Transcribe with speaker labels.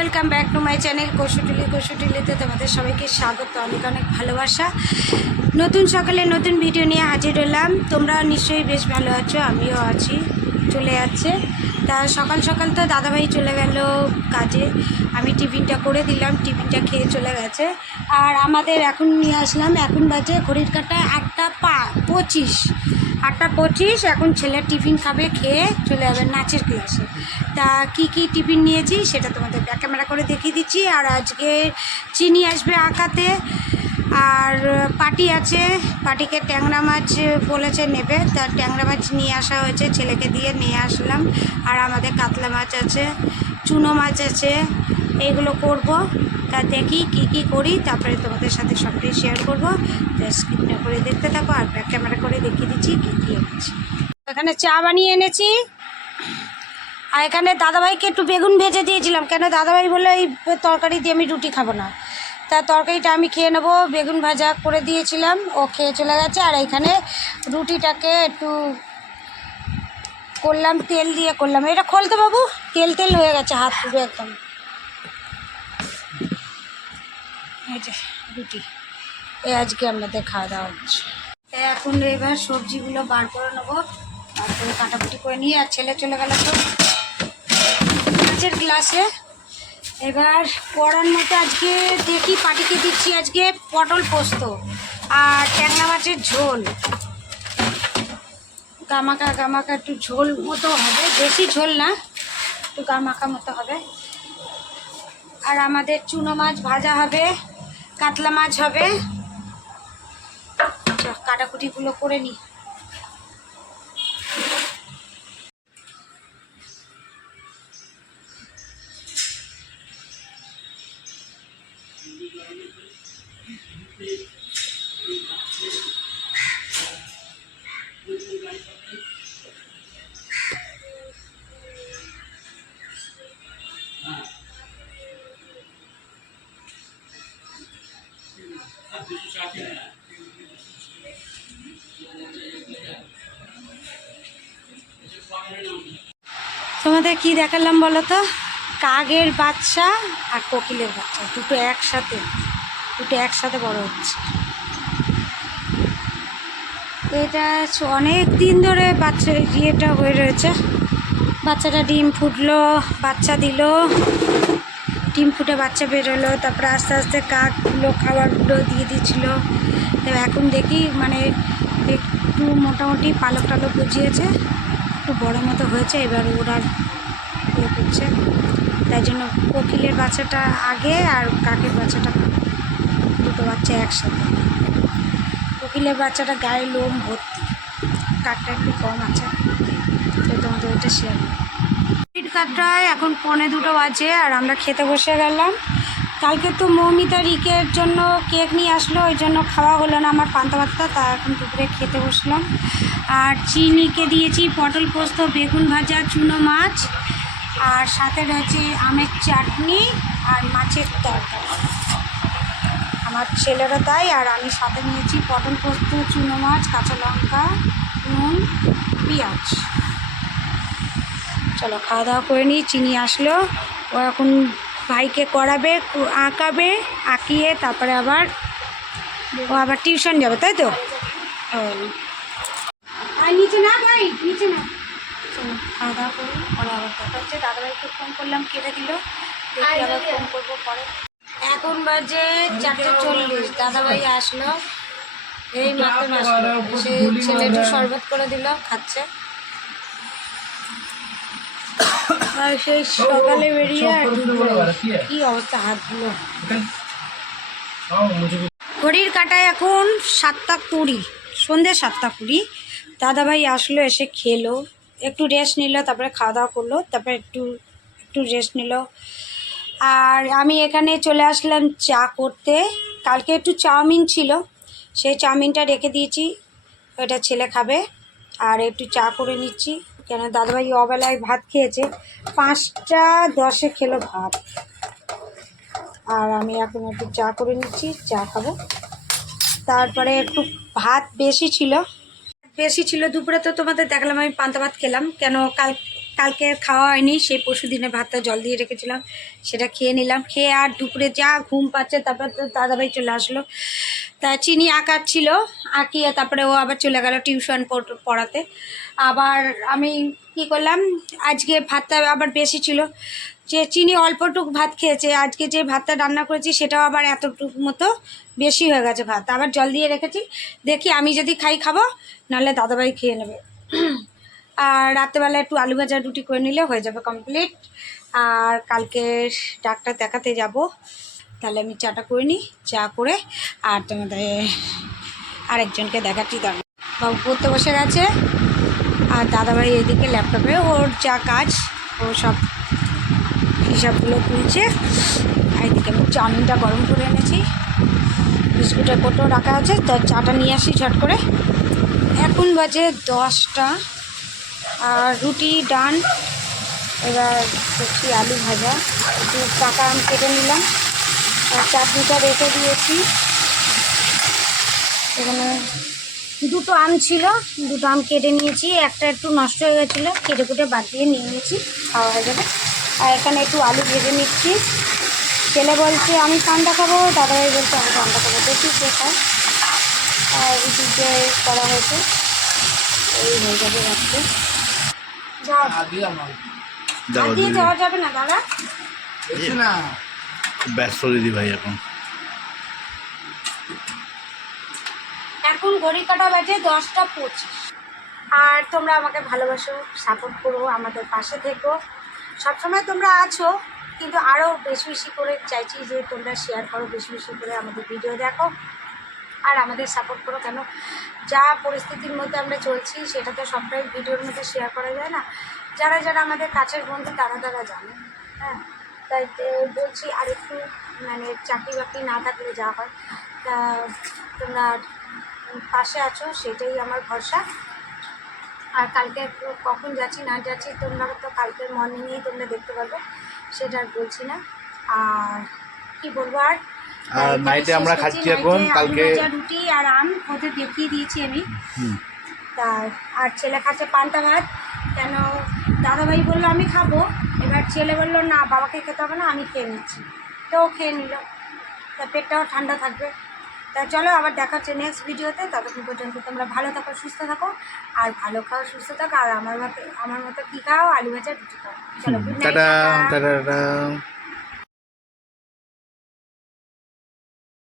Speaker 1: Welcome back to my channel Kasutuli কসুটুলিতে তোমাদের সবাইকে স্বাগত। অনেক অনেক ভালোবাসা। নতুন সকালে নতুন ভিডিও নিয়ে হাজির হলাম। তোমরা নিশ্চয়ই বেশ ভালো আছো, আমিও আছি, চলে যাচ্ছে। তা সকাল সকাল তো দাদাভাই চলে গেল কাজে। আমি টিফিনটা করে দিলাম, টিফিনটা খেয়ে চলে গেছে। আর আমাদের এখন নিয়ে আসলাম, এখন বাজে ঘড়ির কাটা আটটা পা, পঁচিশ। আটটা পঁচিশ, এখন ছেলের টিফিন খাবে, খেয়ে চলে যাবে নাচের ক্লাসে। তা কি কি টিফিন নিয়েছি সেটা তোমাদের ব্যাক ক্যামেরা করে দেখিয়ে দিচ্ছি। আর আজকে চিনি আসবে আঁকাতে, আর পাটি আছে, পাটিকে ট্যাংরা মাছ বলেছে নেবে। তা ট্যাংরা মাছ নিয়ে আসা হয়েছে, ছেলেকে দিয়ে নিয়ে আসলাম। আর আমাদের কাতলা মাছ আছে, চুনো মাছ আছে এইগুলো করব। তা দেখি কি কি করি, তারপরে তোমাদের সাথে সবটাই শেয়ার করব। স্ক্রিপ্টটা করে দেখতে থাকো, আর ব্যাক ক্যামেরা করে দেখিয়ে দিচ্ছি কী কী এনেছি। এখানে চা বানিয়ে এনেছি। আর এখানে দাদাভাইকে একটু বেগুন ভেজে দিয়েছিলাম। কেন দাদাভাই বলে এই তরকারি দিয়ে আমি রুটি খাব না। তা তরকারিটা আমি খেয়ে নেব। বেগুন ভাজা করে দিয়েছিলাম, ও খেয়ে চলে গেছে। আর এখানে রুটিটাকে একটু করলাম, তেল দিয়ে করলাম। এটা খোলতে বাবু? তেল তেল হয়ে গেছে, হাত পুরো একদম। এই যে, রুটি। এই আজকে আমাদের খাওয়া দাওয়া হচ্ছে এখন এবার সবজিগুলো বার করে নেব। তারপরে কাটাকুটি করে নিয়ে, আর ছেলে চলে গেল তো। মাছের গ্লাসে। এবার পড়ার মতো আজকে দেখি, পাটিকে দিচ্ছি আজকে পটল পোস্ত আর ট্যাংরা মাছের ঝোল। গামাকা গামাকা একটু ঝোল মতো হবে, বেশি ঝোল না, একটু গামাকা মতো হবে। আর আমাদের চুনো মাছ ভাজা হবে। কাতলা মাছ হবে। কাটাকুটি কাটাকুটিগুলো করে নিই তোমাদের কি দেখালাম বলো তো? কাকের বাচ্চা আর কোকিলের বাচ্চা। দুটো একসাথে দুটো একসাথে বড় হচ্ছে। এটা অনেক দিন ধরে বাচ্চা ইয়েটা হয়ে রয়েছে। বাচ্চাটা ডিম ফুটলো, বাচ্চা দিল। ডিম ফুটে বাচ্চা বেরোলো, তারপরে আস্তে আস্তে কাকগুলো খাবারগুলো দিয়ে দিচ্ছিল। তো এখন দেখি মানে একটু মোটামুটি পালক টালক বুঝিয়েছে, একটু বড় মতো হয়েছে, এবার ওরা ইয়ে করছে তাই জন্য কোকিলের বাচ্চাটা আগে আর কাকের বাচ্চাটা দুটো বাচ্চা একসাথে। কোকিলের বাচ্চাটা গায়ে লোম ভর্তি। কাকটা একটু কম আছে। তো তোমাদের ওইটা শেয়ার পিট কাকটায় এখন পনে দুটো বাজে আর আমরা খেতে বসে গেলাম। কালকে তো মৌমিতা রিকের জন্য কেক নিয়ে আসলো, ওই জন্য খাওয়া হলো না আমার পান্তা ভাতটা, তা এখন দুপুরে খেতে বসলাম। আর চিনিকে দিয়েছি পটল পোস্ত, বেগুন ভাজা, চুনো মাছ। আর সাথে রয়েছে আমের চাটনি আর মাছের তরকারি। আমার ছেলেরও তাই, আর আমি সাথে নিয়েছি পটল পোস্ত, চুনো মাছ, কাঁচা লঙ্কা, নুন, পেঁয়াজ। চলো খাওয়া দাওয়া করে নিই, চিনি আসলো। ও এখন ভাইকে করাবে, আঁকাবে, আঁকিয়ে তারপরে আবার ও আবার টিউশন যাবে, তাই তো? ও। আর নিচে না ভাই, নিচে না। চলো খাওয়া দাওয়া করি পরে আবার কথা হচ্ছে। দাদাভাইকে ফোন করলাম কেটে দিল। দেখি আবার ফোন করব পরে। এখন বাজে চারটে চল্লিশ। দাদাভাই আসলো। এই মাত্র আসলো। সে ছেলে একটু শরবত করে দিল খাচ্ছে। আর সেই সকালে বেরিয়ে আর কি অবস্থা হাতগুলো? ঘড়ির কাটায় এখন সাতটা কুড়ি সন্ধ্যে সাতটা কুড়ি। দাদাভাই আসলো এসে খেলো। একটু রেস্ট নিল, তারপরে খাওয়া দাওয়া করল, তারপরে একটু একটু রেস্ট নিল। আর আমি এখানে চলে আসলাম চা করতে। কালকে একটু চাউমিন ছিল, সেই চাউমিনটা রেখে দিয়েছি, ওটা ছেলে খাবে। আর একটু চা করে নিচ্ছি, কেন দাদাভাই অবেলায় ভাত খেয়েছে, পাঁচটা দশে খেলো ভাত। আর আমি এখন একটু চা করে নিচ্ছি, চা খাব। তারপরে একটু ভাত বেশি ছিল বেশি ছিল। দুপুরে তো তোমাদের দেখলাম, আমি পান্তা ভাত খেলাম। কেন কাল, কালকে খাওয়া হয়নি সেই পরশু দিনে ভাতটা জল দিয়ে রেখেছিলাম, সেটা খেয়ে নিলাম। খেয়ে আর দুপুরে যা ঘুম পাচ্ছে, তারপর তো দাদাভাই চলে আসলো। তা চিনি আঁকাচ্ছিল আঁকিয়ে তারপরে ও আবার চলে গেল টিউশন পড়াতে। আবার আমি কি করলাম, আজকে ভাতটা আবার বেশি ছিল। যে চিনি অল্পটুক ভাত খেয়েছে, আজকে যে ভাতটা রান্না করেছি সেটাও আবার এতটুকু মতো বেশি হয়ে গেছে ভাত। আবার জল দিয়ে রেখেছি, দেখি আমি যদি খাই খাব, নাহলে দাদাভাই খেয়ে নেবে। আর রাত্রেবেলা একটু আলু ভাজা রুটি করে নিলে হয়ে যাবে কমপ্লিট আর কালকে ডাক্তার দেখাতে যাব। তাহলে আমি চাটা করে নিই, চা করে আর তোমাদের আরেকজনকে দেখাচ্ছি দাঁড়া বাবু পড়তে বসে গেছে আর দাদাভাই এদিকে ল্যাপটপে ওর যা কাজ, ও সব হিসাবগুলো তুলছে। আর এদিকে আমি চাউমিনটা গরম করে এনেছি। বিস্কুটের কোটো রাখা আছে, তো চাটা নিয়ে আসি ঝট করে। এখন বাজে দশটা আর রুটি ডান, এবার করছি আলু ভাজা। একটু পাকা আম কেটে নিলাম। আর চাটনিটা রেখে দিয়েছি। এখানে দুটো আম ছিল দুটো আম কেটে নিয়েছি। একটা একটু নষ্ট হয়ে গেছিল কেটে কুটে বাদ দিয়ে নিয়ে নিয়েছি খাওয়া হয়ে যাবে। আর এখানে একটু আলু ভেজে নিচ্ছি। ছেলে বলছে আমি ঠান্ডা খাব? দাদাভাই বলছে আমি ঠান্ডা খাব। দেখি কে খায়। আর রুটিতে করা হয়েছে। এই হয়ে যাবে রাত্রে। যাওয়া যাবে না দাদা?
Speaker 2: খুব ব্যস্ত দিদি ভাই এখন।
Speaker 1: এখন ঘড়ি কাটা বাজে দশটা পঁচিশ। আর তোমরা আমাকে ভালোবাসো সাপোর্ট করো আমাদের পাশে থেকো। সবসময় তোমরা আছো, কিন্তু আরও বেশি বেশি করে চাইছি যে তোমরা শেয়ার করো, বেশি বেশি করে আমাদের ভিডিও দেখো। আর আমাদের সাপোর্ট করো কেন? যা পরিস্থিতির মধ্যে আমরা চলছি, সেটা তো সবটাই ভিডিওর মধ্যে শেয়ার করা যায় না। যারা যারা আমাদের কাছের বন্ধু, তারা তারা জানে। হ্যাঁ। তাই তো বলছি আর একটু মানে চাকরি বাকরি না থাকলে যা হয়। তা তোমরা পাশে আছো সেটাই আমার ভরসা। আর কালকে কখন যাচ্ছি না যাচ্ছি তোমরা তো কালকে মর্নিংয়েই তোমরা দেখতে পারবে সেটা আর বলছি না। আর কি বলব আর?
Speaker 2: আর নাইটে আমরা খাচ্ছি এখন, কালকে-
Speaker 1: রুটি আর আম ওদের দেখিয়ে দিয়েছি আমি। তা আর ছেলে খাচ্ছে পান্তা ভাত কেন দাদাভাই বলল আমি খাব। এবার ছেলে বলল না বাবাকে খেতে হবে না আমি খেয়ে নিচ্ছি। তো ও খেয়ে নিল। তা পেটটাও ঠান্ডা থাকবে। তা চলো আবার দেখা হচ্ছে নেক্সট ভিডিওতে ততক্ষণ পর্যন্ত তোমরা ভালো থাকো সুস্থ থাকো। আর ভালো খাও সুস্থ থাকো। আর আমার মতো আমার মতো কী খাও? আলু ভাজা রুটি খাও। চলো গুড নাইট